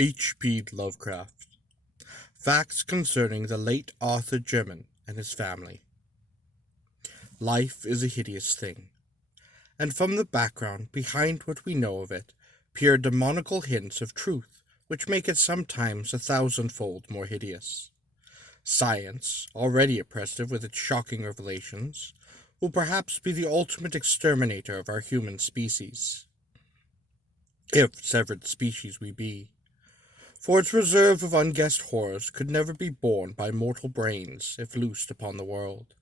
H.P. Lovecraft. Facts concerning the late Arthur Jermyn and his family. Life is a hideous thing, and from the background behind what we know of it peer demoniacal hints of truth which make it sometimes 1,000-fold more hideous. Science, already oppressive with its shocking revelations, will perhaps be the ultimate exterminator of our human species, if severed species we be. For its reserve of unguessed horrors could never be borne by mortal brains if loosed upon the world.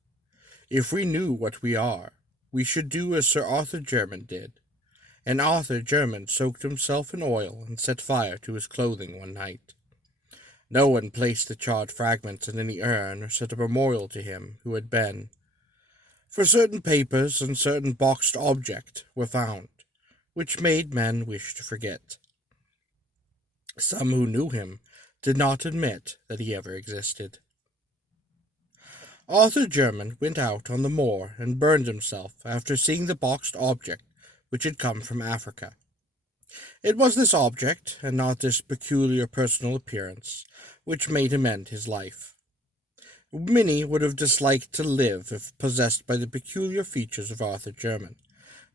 If we knew what we are, we should do as Sir Arthur Jermyn did. And Arthur Jermyn soaked himself in oil and set fire to his clothing one night. No one placed the charred fragments in any urn or set a memorial to him who had been. For certain papers and certain boxed objects were found, which made men wish to forget. Some who knew him did not admit that he ever existed. Arthur Jermyn went out on the moor and burned himself after seeing the boxed object which had come from Africa. It was this object, and not this peculiar personal appearance, which made him end his life. Many would have disliked to live if possessed by the peculiar features of Arthur Jermyn,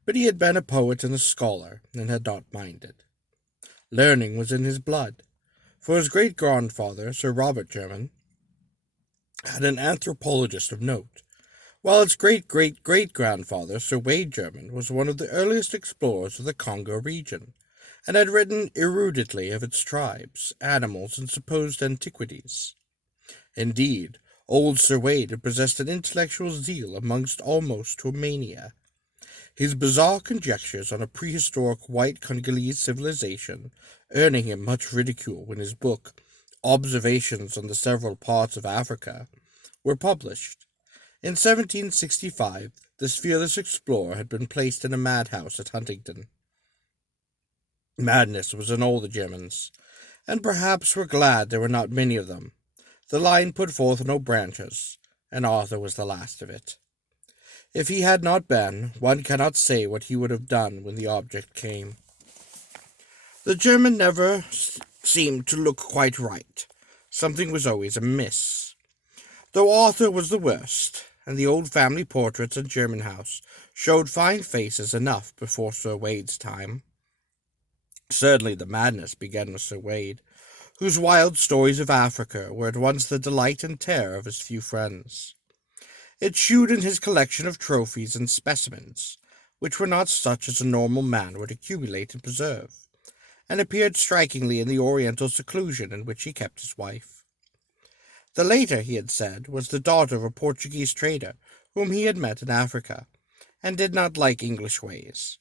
but he had been a poet and a scholar, and had not minded. Learning was in his blood, for his great-grandfather, Sir Robert Jermyn, had an anthropologist of note, while its great-great-great-grandfather, Sir Wade Jermyn, was one of the earliest explorers of the Congo region, and had written eruditely of its tribes, animals, and supposed antiquities. Indeed, old Sir Wade had possessed an intellectual zeal amongst almost to a mania. His bizarre conjectures on a prehistoric white Congolese civilization, earning him much ridicule when his book, Observations on the Several Parts of Africa, were published. In 1765, this fearless explorer had been placed in a madhouse at Huntingdon. Madness was in all the Jermyns, and perhaps were glad there were not many of them. The line put forth no branches, and Arthur was the last of it. If he had not been, one cannot say what he would have done when the object came. The Jermyn never seemed to look quite right. Something was always amiss. Though Arthur was the worst, and the old family portraits in Jermyn House showed fine faces enough before Sir Wade's time. Certainly the madness began with Sir Wade, whose wild stories of Africa were at once the delight and terror of his few friends. It shewed in his collection of trophies and specimens, which were not such as a normal man would accumulate and preserve, and appeared strikingly in the oriental seclusion in which he kept his wife. The latter, he had said, was the daughter of a Portuguese trader whom he had met in Africa, and did not like English ways.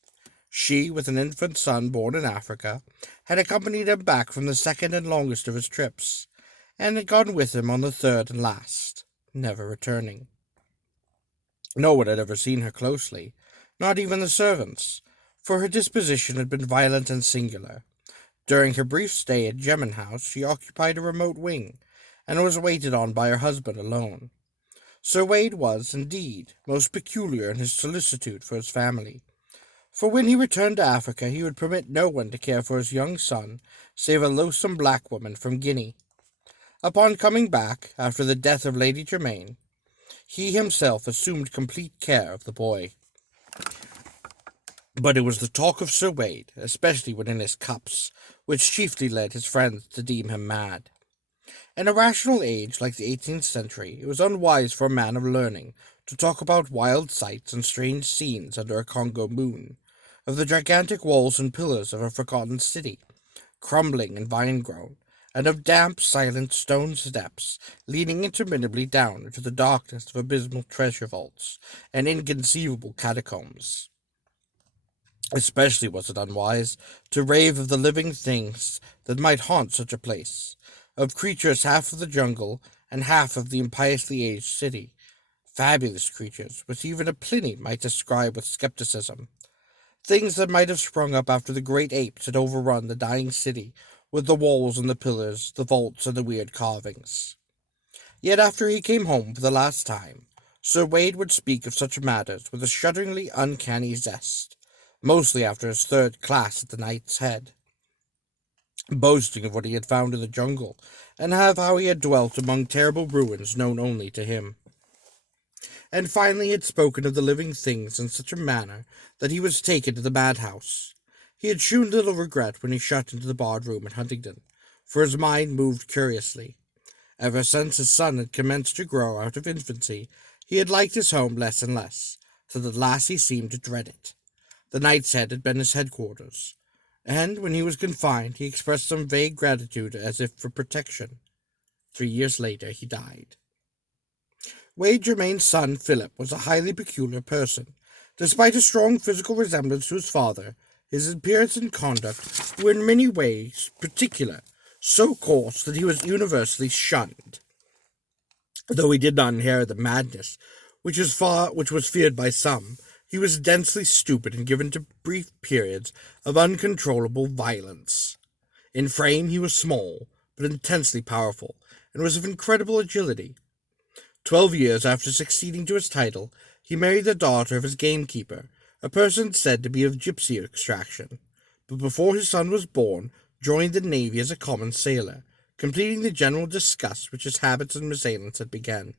She, with an infant son born in Africa, had accompanied him back from the second and longest of his trips, and had gone with him on the third and last, never returning. No one had ever seen her closely, not even the servants, for her disposition had been violent and singular. During her brief stay at Jermyn House, she occupied a remote wing, and was waited on by her husband alone. Sir Wade was, indeed, most peculiar in his solicitude for his family, for when he returned to Africa he would permit no one to care for his young son save a loathsome black woman from Guinea. Upon coming back, after the death of Lady Jermyn, he himself assumed complete care of the boy. But it was the talk of Sir Wade, especially when in his cups, which chiefly led his friends to deem him mad. In a rational age like the 18th century, it was unwise for a man of learning to talk about wild sights and strange scenes under a Congo moon, of the gigantic walls and pillars of a forgotten city, crumbling and vine-grown, and of damp, silent stone steps leading interminably down into the darkness of abysmal treasure vaults and inconceivable catacombs. Especially was it unwise to rave of the living things that might haunt such a place, of creatures half of the jungle and half of the impiously aged city, fabulous creatures which even a Pliny might describe with skepticism, things that might have sprung up after the great apes had overrun the dying city with the walls and the pillars, the vaults and the weird carvings. Yet after he came home for the last time, Sir Wade would speak of such matters with a shudderingly uncanny zest, mostly after his third class at the Knight's Head. boasting of what he had found in the jungle, and of how he had dwelt among terrible ruins known only to him. And finally he had spoken of the living things in such a manner that he was taken to the madhouse. He had shewn little regret when he shut into the barred room at Huntingdon, for his mind moved curiously. Ever since his son had commenced to grow out of infancy, he had liked his home less and less, till at last he seemed to dread it. The Knight's Head had been his headquarters, and when he was confined he expressed some vague gratitude as if for protection. 3 years later he died. Wade Jermyn's son Philip was a highly peculiar person. Despite a strong physical resemblance to his father, his appearance and conduct were in many ways particular, so coarse that he was universally shunned. Though he did not inherit the madness which was feared by some, he was densely stupid and given to brief periods of uncontrollable violence. In frame he was small, but intensely powerful, and was of incredible agility. 12 years after succeeding to his title, he married the daughter of his gamekeeper, a person said to be of gypsy extraction, but before his son was born, joined the navy as a common sailor, completing the general disgust which his habits and mésalliance had begun.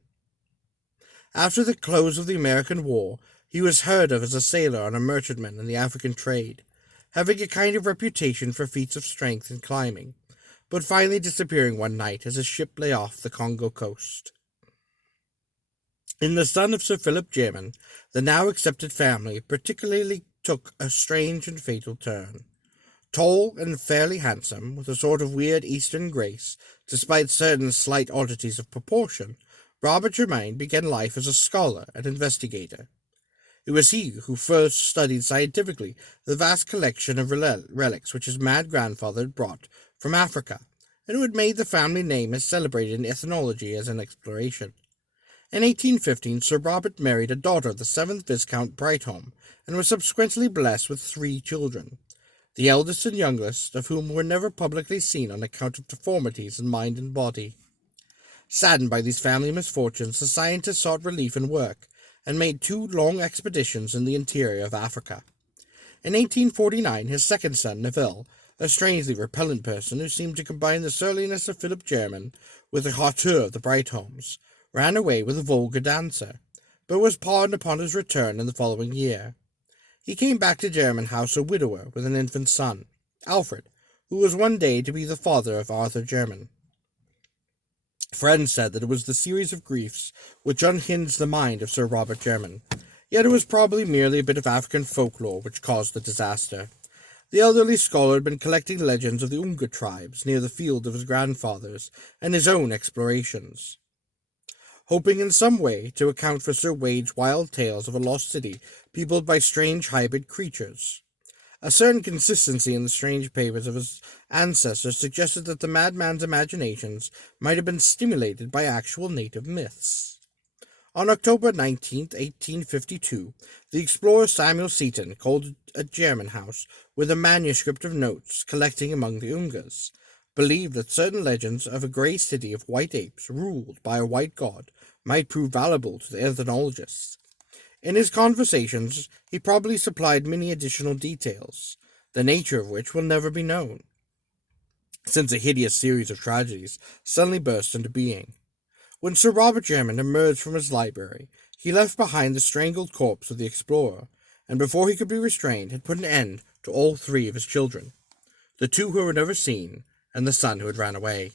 After the close of the American War, he was heard of as a sailor on a merchantman in the African trade, having a kind of reputation for feats of strength in climbing, but finally disappearing one night as his ship lay off the Congo coast. In the son of Sir Philip Jermyn, the now accepted family particularly took a strange and fatal turn. Tall and fairly handsome, with a sort of weird Eastern grace, despite certain slight oddities of proportion, Robert Jermyn began life as a scholar and investigator. It was he who first studied scientifically the vast collection of relics which his mad grandfather had brought from Africa, and who had made the family name as celebrated in ethnology as in exploration. In 1815, Sir Robert married a daughter of the 7th Viscount Brightholme, and was subsequently blessed with 3 children, the eldest and youngest of whom were never publicly seen on account of deformities in mind and body. Saddened by these family misfortunes, the scientist sought relief in work, and made 2 long expeditions in the interior of Africa. In 1849, his second son, Neville, a strangely repellent person who seemed to combine the surliness of Philip Jermyn with the hauteur of the Brightholmes, ran away with a vulgar dancer, but was pardoned upon his return in the following year. He came back to Jermyn House a widower with an infant son, Alfred, who was one day to be the father of Arthur Jermyn. Friends said that it was the series of griefs which unhinged the mind of Sir Robert Jermyn, yet it was probably merely a bit of African folklore which caused the disaster. The elderly scholar had been collecting legends of the Unga tribes near the field of his grandfathers, and his own explorations, hoping in some way to account for Sir Wade's wild tales of a lost city peopled by strange hybrid creatures. A certain consistency in the strange papers of his ancestors suggested that the madman's imaginations might have been stimulated by actual native myths. On October 19, 1852, the explorer Samuel Seton called at Jermyn House with a manuscript of notes collecting among the Ungas, believed that certain legends of a grey city of white apes ruled by a white god might prove valuable to the ethnologists. In his conversations, he probably supplied many additional details, the nature of which will never be known, since a hideous series of tragedies suddenly burst into being. When Sir Robert Jermyn emerged from his library, he left behind the strangled corpse of the explorer, and before he could be restrained, had put an end to all 3 of his children, the 2 who were never seen, and the son who had ran away.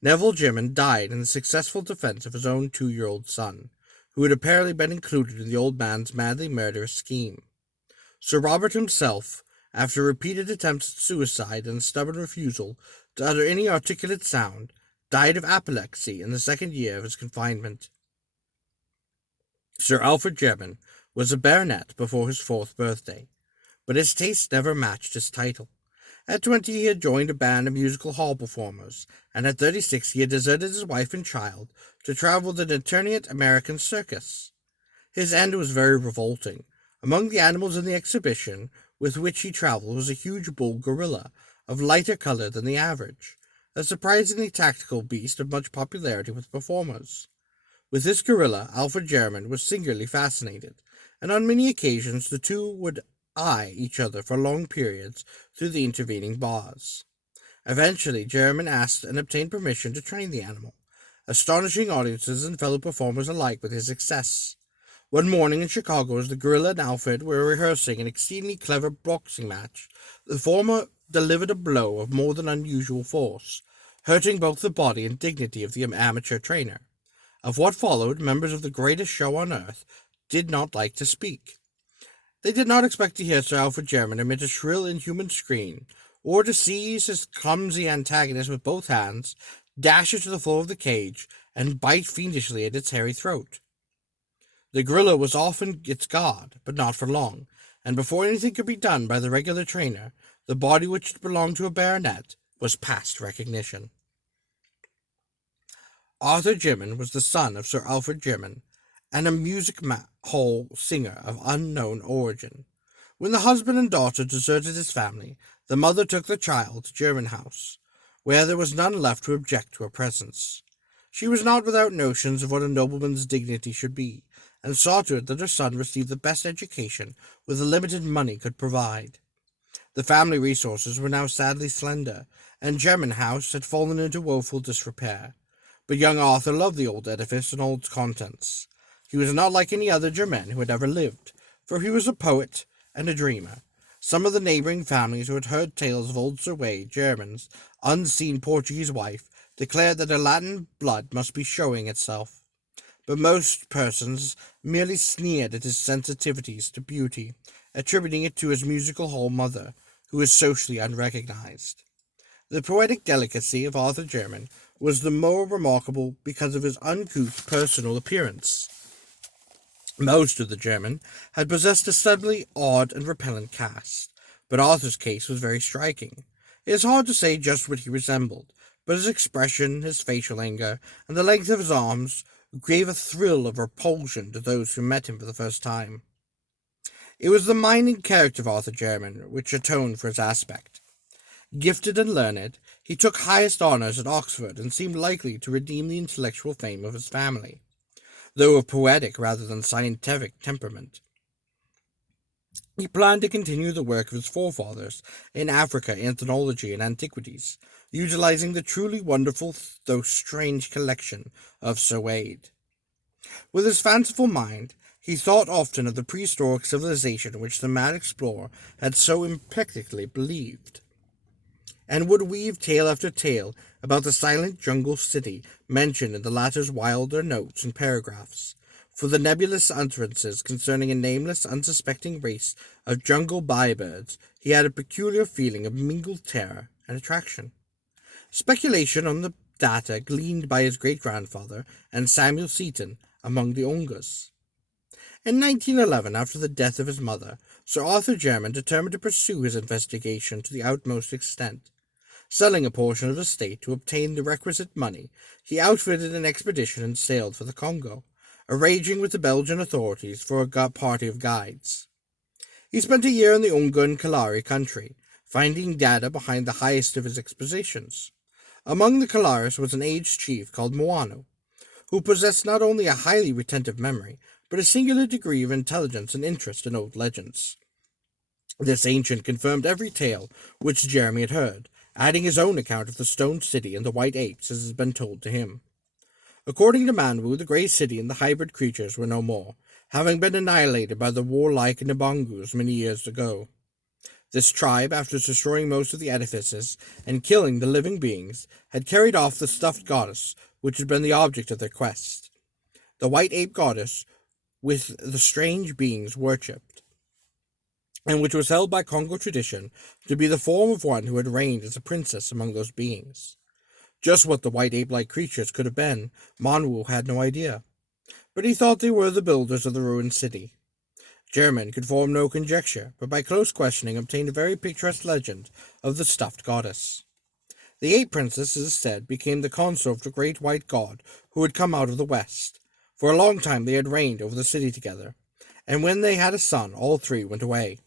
Neville Jermyn died in the successful defense of his own 2-year-old son, who had apparently been included in the old man's madly murderous scheme. Sir Robert himself, after repeated attempts at suicide and a stubborn refusal to utter any articulate sound, died of apoplexy in the 2nd year of his confinement. Sir Alfred Jermyn was a baronet before his 4th birthday, but his taste never matched his title. At 20 he had joined a band of musical hall performers, and at 36 he had deserted his wife and child to travel the itinerant American circus. His end was very revolting. Among the animals in the exhibition with which he traveled was a huge bull gorilla, of lighter color than the average, a surprisingly tactical beast of much popularity with performers. With this gorilla, Alfred Jermyn was singularly fascinated, and on many occasions the 2 would eye each other for long periods through the intervening bars. Eventually, Jermyn asked and obtained permission to train the animal, astonishing audiences and fellow performers alike with his success. One morning in Chicago, as the gorilla and Alfred were rehearsing an exceedingly clever boxing match, the former delivered a blow of more than unusual force, hurting both the body and dignity of the amateur trainer. Of what followed, members of the greatest show on earth did not like to speak. They did not expect to hear Sir Alfred Jermyn emit a shrill, inhuman scream, or to seize his clumsy antagonist with both hands, dash it to the floor of the cage, and bite fiendishly at its hairy throat. The gorilla was off on its guard, but not for long, and before anything could be done by the regular trainer, the body which had belonged to a baronet was past recognition. Arthur Jermyn was the son of Sir Alfred Jermyn, and a music-hall singer of unknown origin. When the husband and daughter deserted his family, the mother took the child to Jermyn House, where there was none left to object to her presence. She was not without notions of what a nobleman's dignity should be, and saw to it that her son received the best education with the limited money could provide. The family resources were now sadly slender, and Jermyn House had fallen into woeful disrepair. But young Arthur loved the old edifice and all its contents. He was not like any other Jermyn who had ever lived, for he was a poet and a dreamer. Some of the neighbouring families who had heard tales of old Sir Wade, Jermyn's unseen Portuguese wife, declared that her Latin blood must be showing itself. But most persons merely sneered at his sensitivities to beauty, attributing it to his musical hall mother, who was socially unrecognized. The poetic delicacy of Arthur Jermyn was the more remarkable because of his uncouth personal appearance. Most of the Jermyn had possessed a subtly odd and repellent cast, but Arthur's case was very striking. It is hard to say just what he resembled, but his expression, his facial anger, and the length of his arms gave a thrill of repulsion to those who met him for the first time. It was the mining character of Arthur Jermyn which atoned for his aspect. Gifted and learned, he took highest honours at Oxford and seemed likely to redeem the intellectual fame of his family, though of poetic rather than scientific temperament. He planned to continue the work of his forefathers in Africa, ethnology, and antiquities, utilizing the truly wonderful though strange collection of Sir Wade. With his fanciful mind, he thought often of the prehistoric civilization which the mad explorer had so impractically believed, and would weave tale after tale about the silent jungle city mentioned in the latter's wilder notes and paragraphs. For the nebulous utterances concerning a nameless, unsuspecting race of jungle bybirds, he had a peculiar feeling of mingled terror and attraction. Speculation on the data gleaned by his great-grandfather and Samuel Seton among the Ongas. In 1911, after the death of his mother, Sir Arthur Jermyn determined to pursue his investigation to the utmost extent. Selling a portion of his estate to obtain the requisite money, he outfitted an expedition and sailed for the Congo, arranging with the Belgian authorities for a party of guides. He spent a year in the Unga and Kalari country, finding data behind the highest of his expositions. Among the Kalaris was an aged chief called Moano, who possessed not only a highly retentive memory, but a singular degree of intelligence and interest in old legends. This ancient confirmed every tale which Jeremy had heard, adding his own account of the stone city and the white apes as has been told to him. According to Manwu, the grey city and the hybrid creatures were no more, having been annihilated by the warlike Nabongus many years ago. This tribe, after destroying most of the edifices and killing the living beings, had carried off the stuffed goddess which had been the object of their quest. The white ape goddess, with the strange beings worshipped, and which was held by Congo tradition to be the form of one who had reigned as a princess among those beings. Just what the white ape-like creatures could have been, Manwu had no idea, but he thought they were the builders of the ruined city. Jermyn could form no conjecture, but by close questioning obtained a very picturesque legend of the stuffed goddess. The ape princess, it is said, became the consort of the great white god who had come out of the west. For a long time they had reigned over the city together, and when they had a son, all three went away.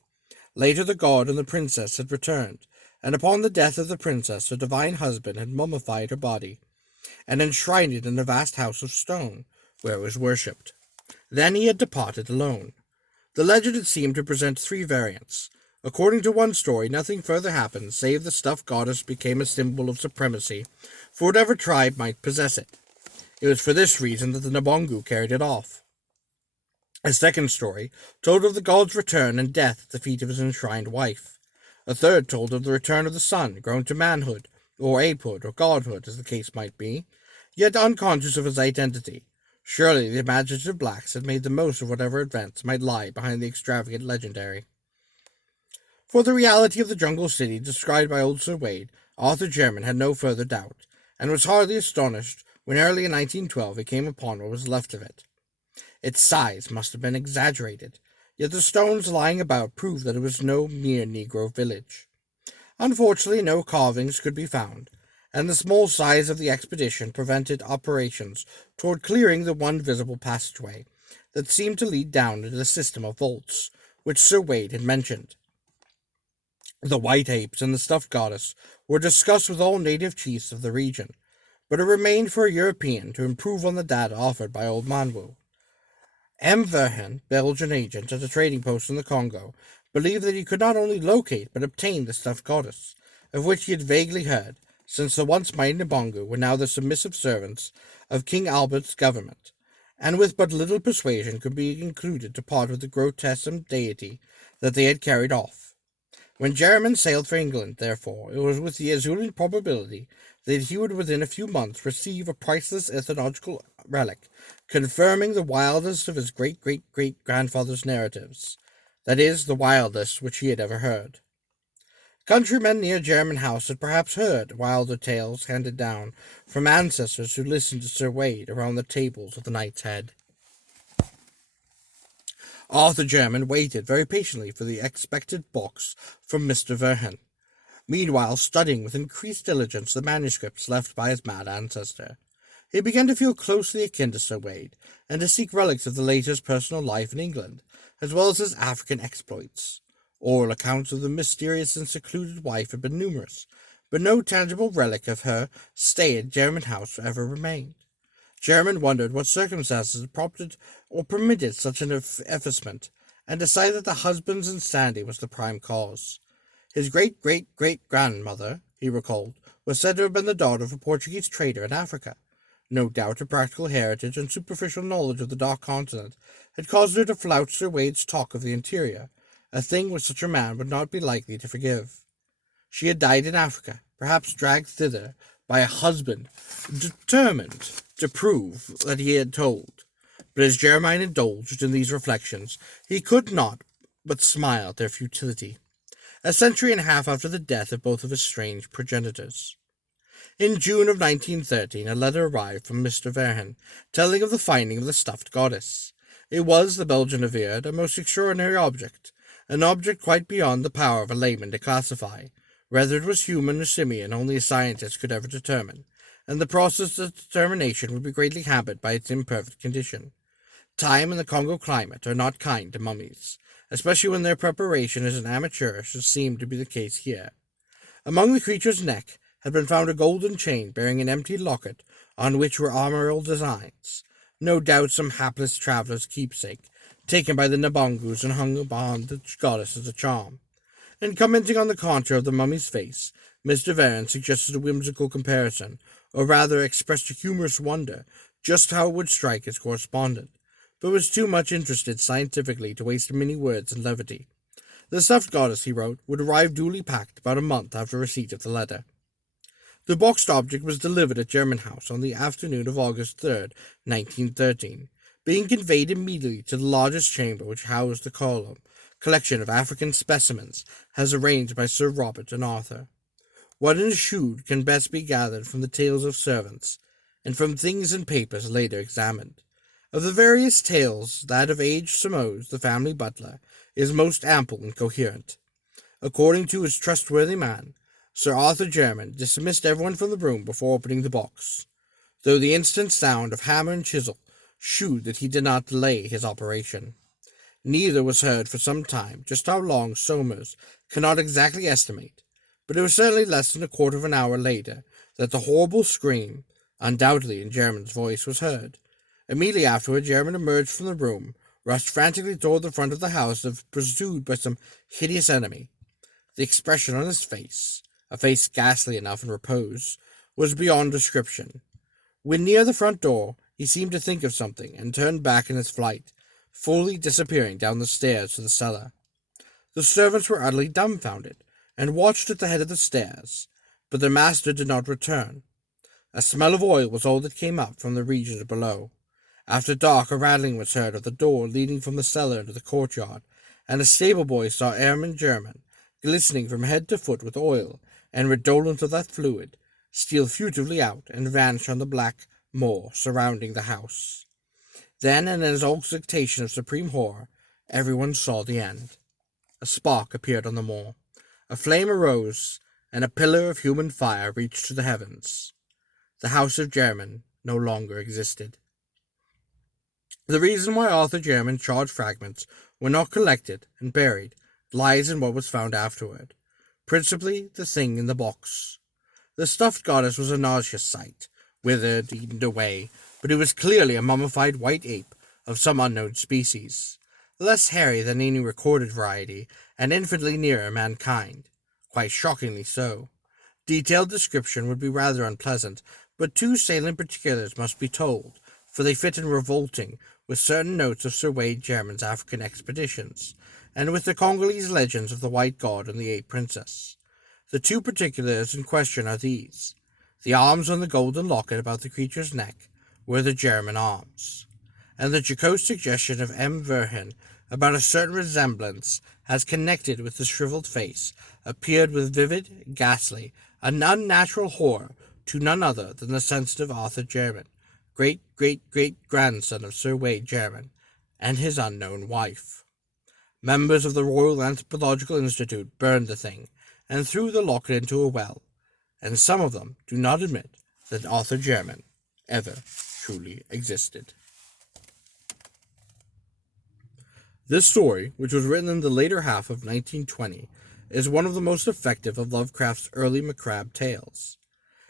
Later the god and the princess had returned, and upon the death of the princess her divine husband had mummified her body, and enshrined it in a vast house of stone, where it was worshipped. Then he had departed alone. The legend had seemed to present three variants. According to one story, nothing further happened, save the stuffed goddess became a symbol of supremacy for whatever tribe might possess it. It was for this reason that the Nabongu carried it off. A second story told of the god's return and death at the feet of his enshrined wife. A third told of the return of the son, grown to manhood, or apehood, or godhood, as the case might be, yet unconscious of his identity. Surely the imaginative blacks had made the most of whatever events might lie behind the extravagant legendary. For the reality of the jungle city described by old Sir Wade, Arthur Jermyn had no further doubt, and was hardly astonished when early in 1912 he came upon what was left of it. Its size must have been exaggerated, yet the stones lying about proved that it was no mere Negro village. Unfortunately, no carvings could be found, and the small size of the expedition prevented operations toward clearing the one visible passageway that seemed to lead down into the system of vaults, which Sir Wade had mentioned. The white apes and the stuffed goddess were discussed with all native chiefs of the region, but it remained for a European to improve on the data offered by old Manwu. M. Verheyen, Belgian agent at a trading post in the Congo, believed that he could not only locate but obtain the stuffed goddess, of which he had vaguely heard, since the once mighty Nabongu were now the submissive servants of King Albert's government, and with but little persuasion could be concluded to part with the grotesque deity that they had carried off. When Jermyn sailed for England, therefore, it was with the Azulian probability that he would within a few months receive a priceless ethnological relic, confirming the wildest of his great-great-great-grandfather's narratives, that is, the wildest which he had ever heard. Countrymen near Jermyn House had perhaps heard wilder tales handed down from ancestors who listened to Sir Wade around the tables of the Knight's Head. Arthur Jermyn waited very patiently for the expected box from Mr. Verheyen, meanwhile studying with increased diligence the manuscripts left by his mad ancestor. He began to feel closely akin to Sir Wade, and to seek relics of the latter's personal life in England, as well as his African exploits. Oral accounts of the mysterious and secluded wife had been numerous, but no tangible relic of her stay at Jermyn House ever remained. Jermyn wondered what circumstances had prompted or permitted such an effacement, and decided that the husband's insanity was the prime cause. His great-great-great-grandmother, he recalled, was said to have been the daughter of a Portuguese trader in Africa. No doubt her practical heritage and superficial knowledge of the dark continent had caused her to flout Sir Wade's talk of the interior, a thing which such a man would not be likely to forgive. She had died in Africa, perhaps dragged thither by a husband determined to prove that he had told. But as Jermyn indulged in these reflections, he could not but smile at their futility, a century and a half after the death of both of his strange progenitors. In June of 1913, a letter arrived from Mr. Verheyen, telling of the finding of the stuffed goddess. It was, the Belgian averred, a most extraordinary object, an object quite beyond the power of a layman to classify. Whether it was human or simian, only a scientist could ever determine, and the process of determination would be greatly hampered by its imperfect condition. Time and the Congo climate are not kind to mummies, especially when their preparation is an amateurish, as seemed to be the case here. Among the creature's neck had been found a golden chain bearing an empty locket on which were armorial designs, no doubt some hapless traveller's keepsake, taken by the Nabongus and hung upon the goddess as a charm. In commenting on the contour of the mummy's face, Mr. Verheyen suggested a whimsical comparison, or rather expressed a humorous wonder just how it would strike his correspondent, but was too much interested scientifically to waste many words in levity. The stuffed goddess, he wrote, would arrive duly packed about a month after receipt of the letter. The boxed object was delivered at Jermyn House on the afternoon of August 3rd, 1913, being conveyed immediately to the largest chamber which housed the collection of African specimens as arranged by Sir Robert and Arthur. What ensued can best be gathered from the tales of servants, and from things and papers later examined. Of the various tales, that of aged Simoes, the family butler, is most ample and coherent. According to his trustworthy man, Sir Arthur Jermyn dismissed everyone from the room before opening the box, though the instant sound of hammer and chisel shewed that he did not delay his operation. Neither was heard for some time. Just how long Somers cannot exactly estimate, but it was certainly less than a quarter of an hour later that the horrible scream, undoubtedly in Jermyn's voice, was heard. Immediately afterward, Jermyn emerged from the room, rushed frantically toward the front of the house as if pursued by some hideous enemy. The expression on his face, a face ghastly enough in repose, was beyond description. When near the front door, he seemed to think of something and turned back in his flight, fully disappearing down the stairs to the cellar. The servants were utterly dumbfounded, and watched at the head of the stairs, but their master did not return. A smell of oil was all that came up from the regions below. After dark, a rattling was heard of the door leading from the cellar into the courtyard, and a stable boy saw Airman Jermyn, glistening from head to foot with oil, and redolent of that fluid, steal furtively out and vanish on the black moor surrounding the house. Then, in an exultation of supreme horror, everyone saw the end. A spark appeared on the moor, a flame arose, and a pillar of human fire reached to the heavens. The house of Jermyn no longer existed. The reason why Arthur Jermyn's charred fragments were not collected and buried lies in what was found afterward, principally the thing in the box. The stuffed goddess was a nauseous sight, withered, eaten away, but it was clearly a mummified white ape of some unknown species, less hairy than any recorded variety, and infinitely nearer mankind, quite shockingly so. Detailed description would be rather unpleasant, but two salient particulars must be told, for they fit in revolting with certain notes of Sir Wade Jermyn's African expeditions, and with the Congolese legends of the White God and the Ape Princess. The two particulars in question are these. The arms on the golden locket about the creature's neck were the Jermyn arms, and the jocose suggestion of M. Verheyen about a certain resemblance has connected with the shriveled face, appeared with vivid, ghastly, and unnatural horror to none other than the sensitive Arthur Jermyn, great-great-great-grandson of Sir Wade Jermyn, and his unknown wife. Members of the Royal Anthropological Institute burned the thing, and threw the locket into a well, and some of them do not admit that Arthur Jermyn ever truly existed. This story, which was written in the later half of 1920, is one of the most effective of Lovecraft's early macabre tales.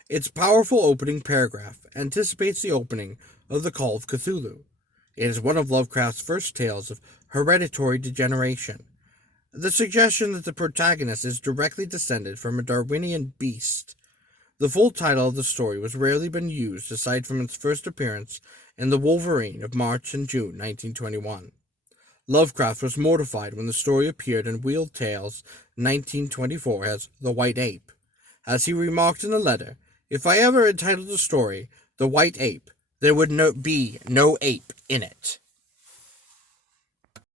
Its powerful opening paragraph anticipates the opening of The Call of Cthulhu. It is one of Lovecraft's first tales of hereditary degeneration. The suggestion that the protagonist is directly descended from a Darwinian beast. The full title of the story was rarely been used aside from its first appearance in The Wolverine of March and June 1921. Lovecraft was mortified when the story appeared in Weird Tales 1924 as The White Ape. As he remarked in a letter, "If I ever entitled the story The White Ape, there would be no ape in it."